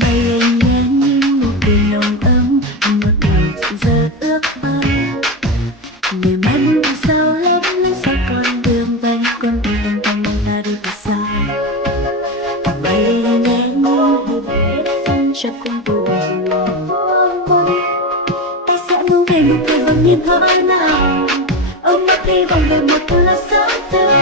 bay lên nhé những nụ cười nồng ấm, mơ tưởng giờ ước mơ. Người mai buồn vì sao lấp lánh sau con đường bay, con đường vòng vòng mong ta đi về xa. Bay lên nhé những hình biết dâng cho con đường buồn. Ta sẽ muốn về nụ cười bằng niềm hân nào, ôm ấp hy vọng về một tương lai sáng tươi.